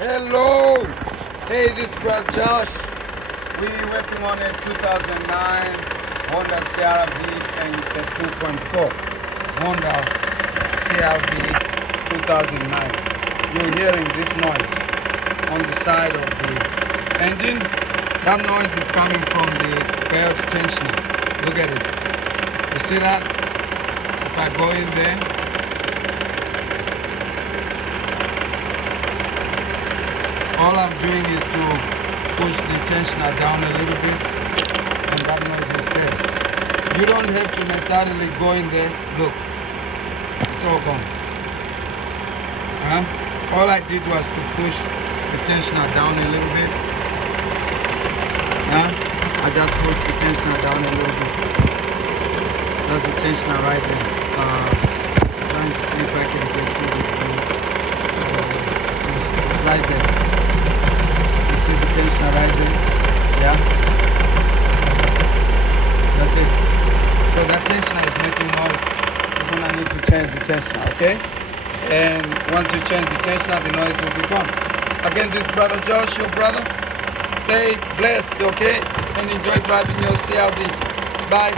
Hello. Hey, this is Brother Josh. We're working on a 2009 Honda CR-V and it's a 2.4 Honda CR-V 2009. You're hearing this noise on the side of the engine. That noise is coming from the belt tensioner. Look at it. You see that? If I go in there, all I'm doing is to push the tensioner down a little bit and that noise is there. You don't have to necessarily go in there. Look, it's all gone. All I did was to push the tensioner down a little bit. I just pushed the tensioner down a little bit. That's the tensioner right there. Trying to see if I can get to it. It's right there. See the tensioner right there? Yeah. That's it. So that tensioner is making noise. You're gonna need to change the tensioner, okay? And once you change the tensioner, the noise will be gone. Again, this Brother Josh, your brother. Stay blessed, okay? And enjoy driving your CR-V. Bye.